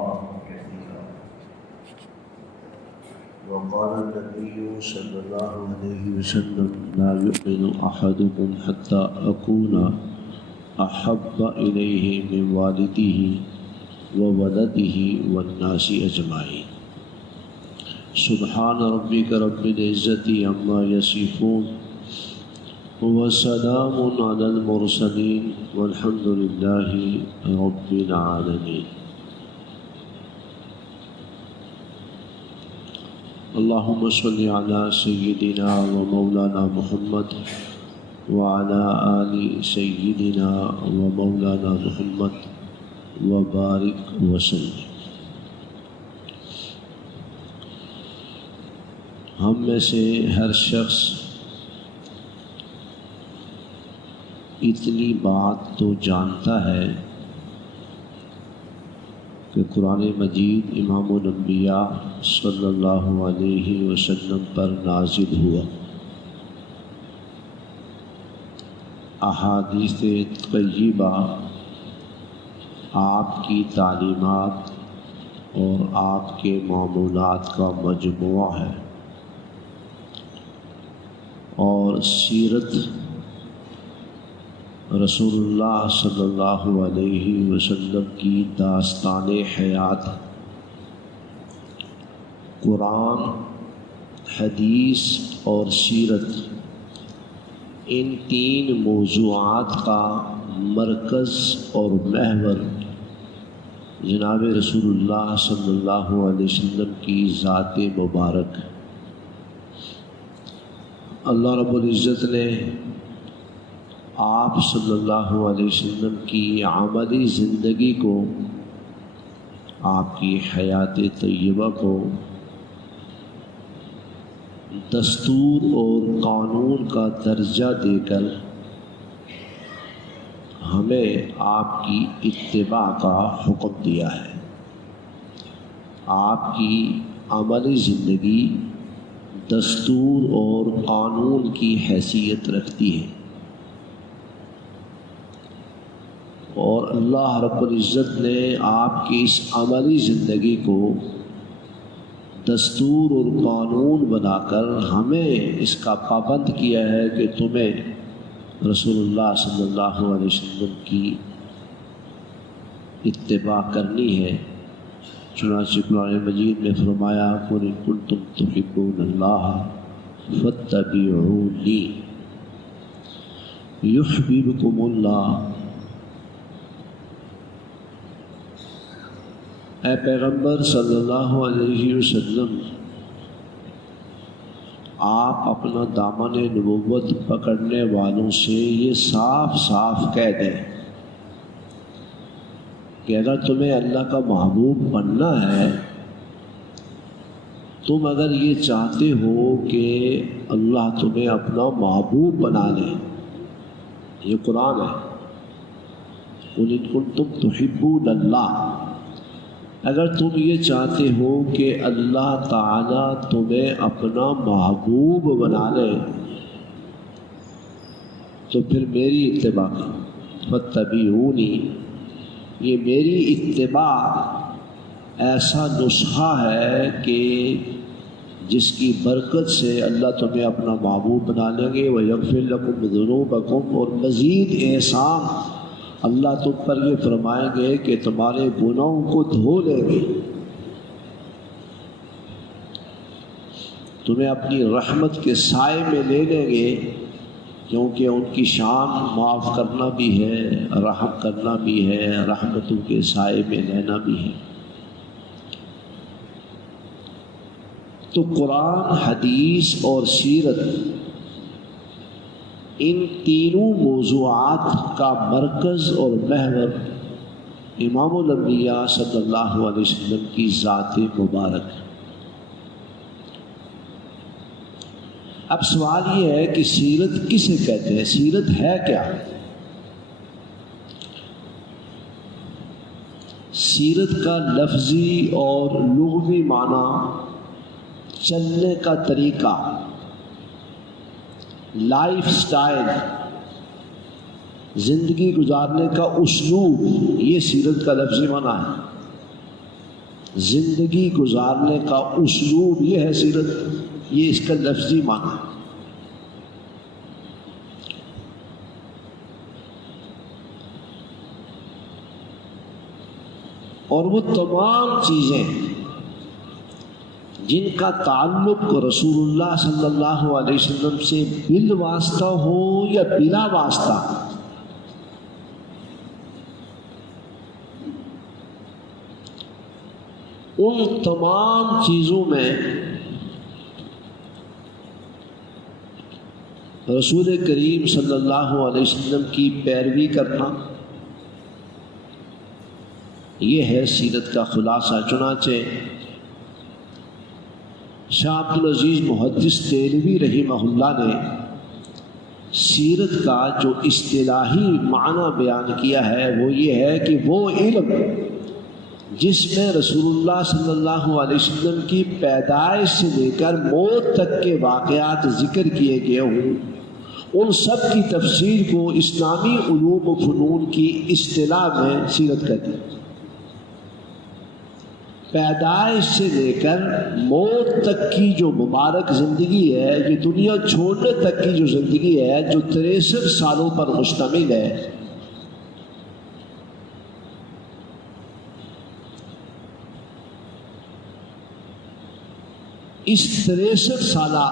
الله كثيرا. وقال النبي صلى الله عليه وسلم لا يؤمن أحدكم حتى أكون أحب إليه من والده وولده والناس أجمعين. سبحان ربك رب العزة عما يصفون وسلام على المرسلين والحمد لله رب العالمين. اللهم صل على سيدنا ومولانا محمد وعلى آل سيدنا ومولانا محمد وبارك وسلم. ہم میں سے ہر شخص اتنی بات تو جانتا ہے کہ قرآن مجید امام الانبیاء صلی اللہ علیہ وسلم پر نازل ہوا. احادیث طیبہ آپ کی تعلیمات اور آپ کے معمولات کا مجموعہ ہے، اور سیرت رسول اللہ صلی اللہ علیہ وسلم کی داستان حیات، قرآن، حدیث اور سیرت، ان تین موضوعات کا مرکز اور محور جناب رسول اللہ صلی اللہ علیہ وسلم کی ذات مبارک. اللہ رب العزت نے آپ صلی اللہ علیہ وسلم کی عملی زندگی کو، آپ کی حیات طیبہ کو دستور اور قانون کا درجہ دے کر ہمیں آپ کی اتباع کا حکم دیا ہے. آپ کی عملی زندگی دستور اور قانون کی حیثیت رکھتی ہے، اور اللہ رب العزت نے آپ کی اس عملی زندگی کو دستور اور قانون بنا کر ہمیں اس کا پابند کیا ہے کہ تمہیں رسول اللہ صلی اللہ علیہ وسلم کی اتباع کرنی ہے. چنانچہ قرآن مجید میں فرمایا قُلْ إِن كُنتُمْ تُحِبُّونَ اللَّهَ فَاتَّبِعُونِي يُحْبِبْكُمُ اللَّهُ. اے پیغمبر صلی اللہ علیہ وسلم، آپ اپنا دامن نبوت پکڑنے والوں سے یہ صاف صاف کہہ دیں کہ اگر تمہیں اللہ کا محبوب بننا ہے، تم اگر یہ چاہتے ہو کہ اللہ تمہیں اپنا محبوب بنا لے، یہ قرآن ہے، قُلْ إِن كُنتُمْ تُحِبُّونَ اللَّهَ، اگر تم یہ چاہتے ہو کہ اللہ تعالیٰ تمہیں اپنا محبوب بنا لے تو پھر میری اتباع کرو. فاتبعونی، یہ میری اتباع ایسا نسخہ ہے کہ جس کی برکت سے اللہ تمہیں اپنا محبوب بنا لیں گے. وَيَغْفِرْ لَكُمْ ذُنُوبَكُمْ، اور مزید احسان اللہ تم پر یہ فرمائیں گے کہ تمہارے گناہوں کو دھو لیں گے، تمہیں اپنی رحمت کے سائے میں لے لیں گے، کیونکہ ان کی شان معاف کرنا بھی ہے، رحم کرنا بھی ہے، رحمتوں کے سائے میں لینا بھی ہے. تو قرآن، حدیث اور سیرت، ان تینوں موضوعات کا مرکز اور محور امام الانبیاء صلی اللہ علیہ وسلم کی ذات مبارک. اب سوال یہ ہے کہ سیرت کسے کہتے ہیں؟ سیرت ہے کیا؟ سیرت کا لفظی اور لغوی معنی چلنے کا طریقہ، لائف سٹائل، زندگی گزارنے کا اسلوب، یہ سیرت کا لفظی معنی ہے. زندگی گزارنے کا اسلوب یہ ہے سیرت، یہ اس کا لفظی معنی ہے۔ اور وہ تمام چیزیں جن کا تعلق رسول اللہ صلی اللہ علیہ وسلم سے بالواسطہ ہو یا بلا واسطہ، ان تمام چیزوں میں رسول کریم صلی اللہ علیہ وسلم کی پیروی کرنا، یہ ہے سیرت کا خلاصہ۔ چنانچہ شاہ عبدالعزیز محدث دہلوی رحمہ اللہ نے سیرت کا جو اصطلاحی معنی بیان کیا ہے وہ یہ ہے کہ وہ علم جس میں رسول اللہ صلی اللہ علیہ وسلم کی پیدائش سے لے کر موت تک کے واقعات ذکر کیے گئے ہوں، ان سب کی تفسیر کو اسلامی علوم و فنون کی اصطلاح میں سیرت کہتے ہیں۔ پیدائش سے لے کر موت تک کی جو مبارک زندگی ہے، یہ دنیا چھوڑنے تک کی جو زندگی ہے، جو 63 سالوں پر مشتمل ہے، اس 63 سالہ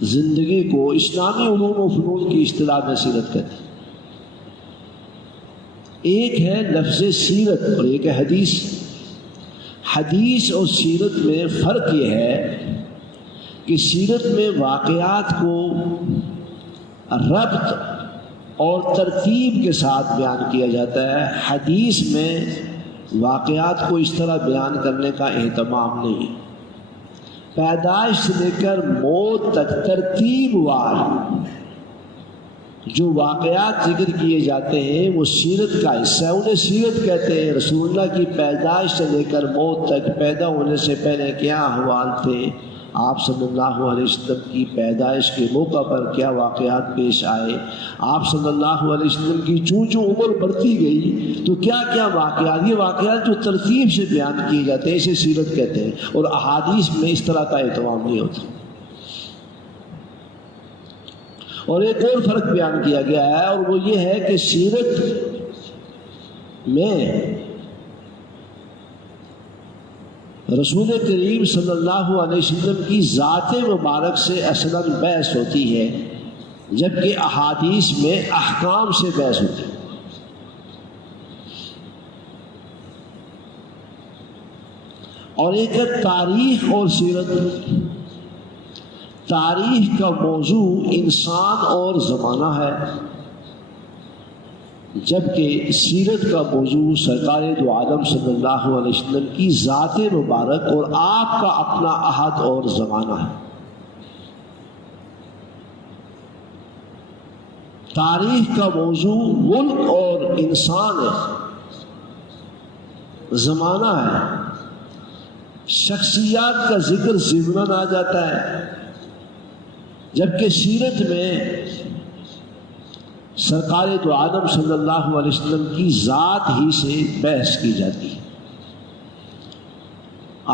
زندگی کو اسلامی علوم و فنون کی اصطلاح میں سیرت کہتے ہیں۔ ایک ہے لفظ سیرت اور ایک ہے حدیث۔ حدیث اور سیرت میں فرق یہ ہے کہ سیرت میں واقعات کو ربط اور ترتیب کے ساتھ بیان کیا جاتا ہے، حدیث میں واقعات کو اس طرح بیان کرنے کا اہتمام نہیں۔ پیدائش سے لے کر موت تک ترتیب وار جو واقعات ذکر کیے جاتے ہیں وہ سیرت کا حصہ ہے، انہیں سیرت کہتے ہیں۔ رسول اللہ کی پیدائش سے لے کر موت تک، پیدا ہونے سے پہلے کیا احوال تھے، آپ صلی اللہ علیہ وسلم کی پیدائش کے موقع پر کیا واقعات پیش آئے، آپ صلی اللہ علیہ وسلم کی چوں چوں عمر بڑھتی گئی تو کیا کیا واقعات، یہ واقعات جو ترتیب سے بیان کیے جاتے ہیں اسے سیرت کہتے ہیں۔ اور احادیث میں اس طرح کا اہتمام نہیں ہوتا۔ اور ایک اور فرق بیان کیا گیا ہے اور وہ یہ ہے کہ سیرت میں رسول کریم صلی اللہ علیہ وسلم کی ذات مبارک سے اصلاً بحث ہوتی ہے، جبکہ احادیث میں احکام سے بحث ہوتی ہے۔ اور ایک ہے تاریخ اور سیرت۔ تاریخ کا موضوع انسان اور زمانہ ہے، جبکہ سیرت کا موضوع سرکار دو عالم صلی اللہ علیہ وسلم کی ذات مبارک اور آپ کا اپنا عہد اور زمانہ ہے۔ تاریخ کا موضوع ملک اور انسان ہے، زمانہ ہے، شخصیات کا ذکر ضمناً آ جاتا ہے، جبکہ سیرت میں سرکار دو عالم صلی اللہ علیہ وسلم کی ذات ہی سے بحث کی جاتی ہے۔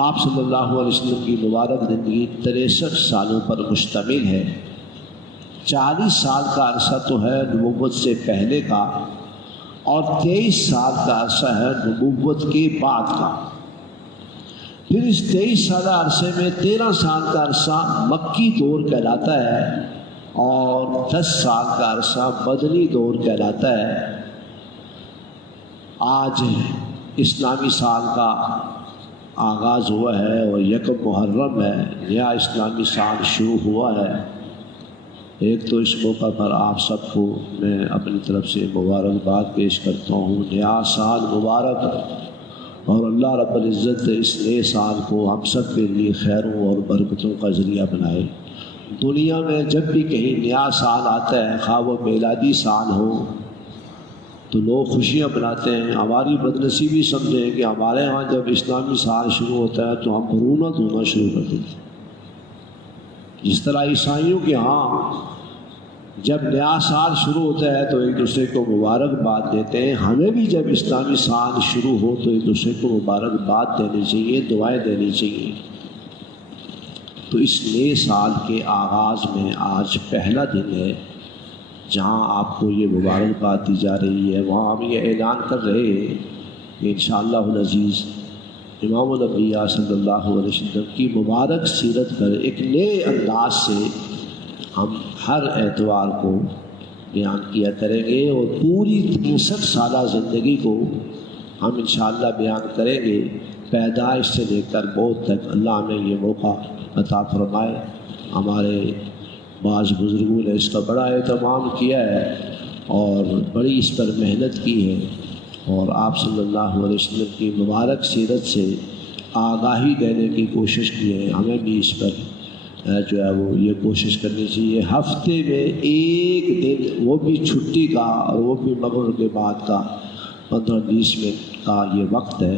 آپ صلی اللہ علیہ وسلم کی مبارک زندگی 63 سالوں پر مشتمل ہے۔ 40 سال کا عرصہ تو ہے نبوت سے پہلے کا، اور 23 سال کا عرصہ ہے نبوت کے بعد کا۔ پھر اس 23 سالہ عرصے میں 13 سال کا عرصہ مکی دور کہلاتا ہے اور 10 سال کا عرصہ مدنی دور کہلاتا ہے۔ آج اسلامی سال کا آغاز ہوا ہے اور یکم محرم ہے، نیا اسلامی سال شروع ہوا ہے۔ ایک تو اس موقع پر آپ سب کو میں اپنی طرف سے مبارکباد پیش کرتا ہوں، نیا سال مبارک، اور اللہ رب العزت اس نئے سال کو ہم سب کے لیے خیروں اور برکتوں کا ذریعہ بنائے۔ دنیا میں جب بھی کہیں نیا سال آتا ہے، خواہ وہ میلادی سال ہو، تو لوگ خوشیاں مناتے ہیں۔ ہماری بدنصیبی سمجھیں کہ ہمارے ہاں جب اسلامی سال شروع ہوتا ہے تو ہم رونا دھونا شروع کر دیتے ہیں۔ جس طرح عیسائیوں کے ہاں جب نیا سال شروع ہوتا ہے تو ایک دوسرے کو مبارکباد دیتے ہیں. ہمیں بھی جب اسلامی سال شروع ہو تو ایک دوسرے کو مبارکباد دینی چاہیے، دعائیں دینی چاہیے. تو اس نئے سال کے آغاز میں آج پہلا دن ہے جہاں آپ کو یہ مبارکباد دی جا رہی ہے. وہاں ہم یہ اعلان کر رہے ہیں کہ انشاءاللہ العزیز امام الانبیاء صلی اللہ علیہ وسلم کی مبارک سیرت پر ایک نئے انداز سے ہم ہر اتوار کو بیان کیا کریں گے، اور پوری 63 سالہ زندگی کو ہم انشاءاللہ بیان کریں گے، پیدائش سے لے کر موت تک. اللہ ہمیں یہ موقع عطا فرمائے. ہمارے بعض بزرگوں نے اس کا بڑا اہتمام کیا ہے اور بڑی اس پر محنت کی ہے، اور آپ صلی اللہ علیہ وسلم کی مبارک سیرت سے آگاہی دینے کی کوشش کی ہے. ہمیں بھی اس پر جو ہے وہ یہ کوشش کرنی چاہیے. ہفتے میں ایک دن، وہ بھی چھٹی کا اور وہ بھی مغرب کے بعد کا 15-20 منٹ کا یہ وقت ہے،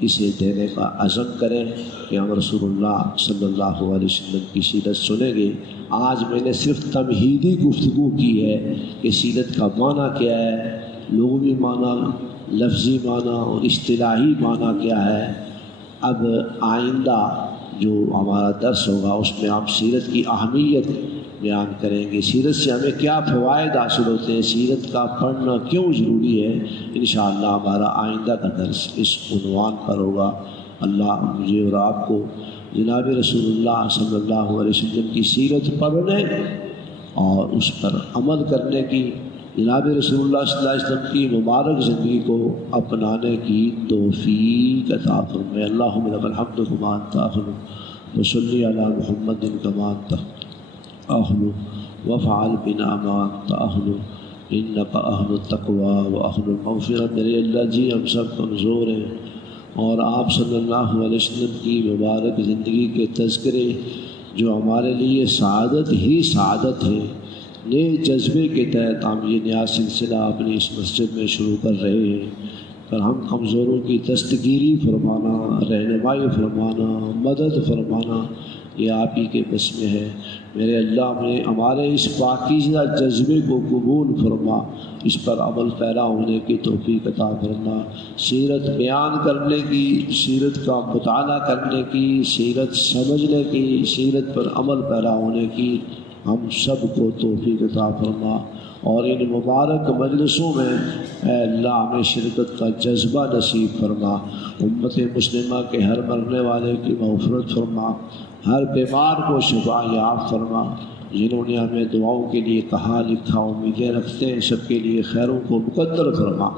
اسے دینے کا عزم کریں کہ ہم رسول اللہ صلی اللہ علیہ وسلم کی سیرت سنیں گے. آج میں نے صرف تمہیدی گفتگو کی ہے کہ سیرت کا معنی کیا ہے، لغوی معنی، لفظی معنی اور اصطلاحی معنی کیا ہے. اب آئندہ جو ہمارا درس ہوگا اس میں ہم سیرت کی اہمیت بیان کریں گے، سیرت سے ہمیں کیا فوائد حاصل ہوتے ہیں، سیرت کا پڑھنا کیوں ضروری ہے. انشاءاللہ ہمارا آئندہ کا درس اس عنوان پر ہوگا. اللہ مجھے اور آپ کو جناب رسول اللہ صلی اللہ علیہ وسلم کی سیرت پڑھنے اور اس پر عمل کرنے کی، جناب رسول اللہ صلی اللہ علیہ وسلم کی مبارک زندگی کو اپنانے کی توفیق عطا فرمائے. اللہم لک الحمد کما انت اہل وصلی علی محمد کما انت اہل وفعل بنا ما انت اہل انک اہل التقوی و اہل المغفرۃ. میرے اللہ جی ہم سب کمزور ہیں، اور آپ صلی اللہ علیہ وسلم کی مبارک زندگی کے تذکرے جو ہمارے لیے سعادت ہی سعادت ہے، نئے جذبے کے تحت ہم یہ نیا سلسلہ اپنی اس مسجد میں شروع کر رہے ہیں. پر ہم کمزوروں کی دستگیری فرمانا، رہنمائی فرمانا، مدد فرمانا یہ آپ ہی کے بس میں ہے. میرے اللہ میں ہمارے اس پاکیزہ جذبے کو قبول فرما، اس پر عمل پیرا ہونے کی توفیق عطا فرما. سیرت بیان کرنے کی، سیرت کا مطالعہ کرنے کی، سیرت سمجھنے کی، سیرت پر عمل پیرا ہونے کی ہم سب کو توفیق عطا فرما. اور ان مبارک مجلسوں میں اے اللہ ہمیں شرکت کا جذبہ نصیب فرما. امت مسلمہ کے ہر مرنے والے کی مغفرت فرما، ہر بیمار کو شفا یاب فرما. جنہوں نے ہمیں دعاؤں کے لیے کہا لکھا امیدیں رکھتے ہیں، سب کے لیے خیروں کو مقدر فرما،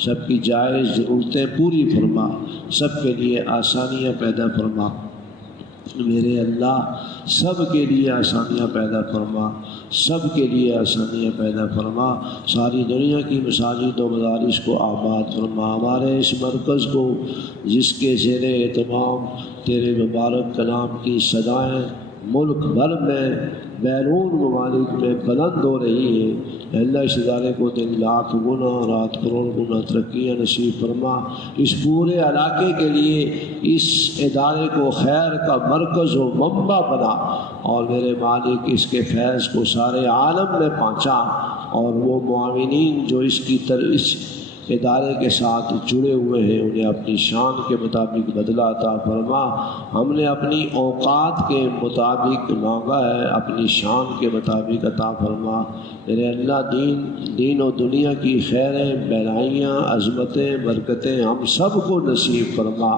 سب کی جائز ضرورتیں پوری فرما، سب کے لیے آسانیاں پیدا فرما. میرے اللہ سب کے لیے آسانیاں پیدا فرما، سب کے لیے آسانیاں پیدا فرما. ساری دنیا کی مساجد و مدارس کو آباد فرما. ہمارے اس مرکز کو جس کے زیر اہتمام تیرے مبارک کلام کی صدائیں ملک بھر میں بیرون ممالک میں بلند ہو رہی ہے، اللہ اس ادارے کو دن لاکھ گنا رات کروڑ گنا ترقیاں نصیب فرما. اس پورے علاقے کے لیے اس ادارے کو خیر کا مرکز و منبع بنا، اور میرے مالک اس کے فیض کو سارے عالم میں پہنچا، اور وہ معاونین جو اس ادارے کے ساتھ جڑے ہوئے ہیں انہیں اپنی شان کے مطابق بدلہ عطا فرما. ہم نے اپنی اوقات کے مطابق مانگا ہے، اپنی شان کے مطابق عطا فرما. میرے اللہ دین و دنیا کی خیریں، بھلائیاں، عظمتیں، برکتیں ہم سب کو نصیب فرما،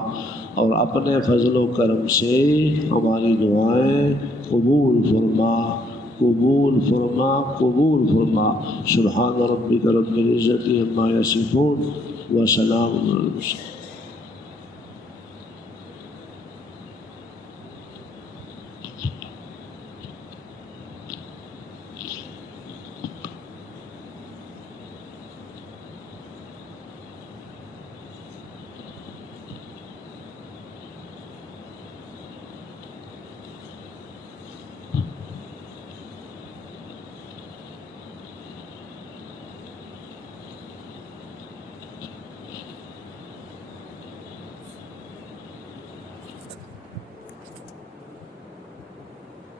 اور اپنے فضل و کرم سے ہماری دعائیں قبول فرما، قبول فرما، قبول فرما. سبحان ربک رب العزت عما یصفون وسلام علی المرسلین.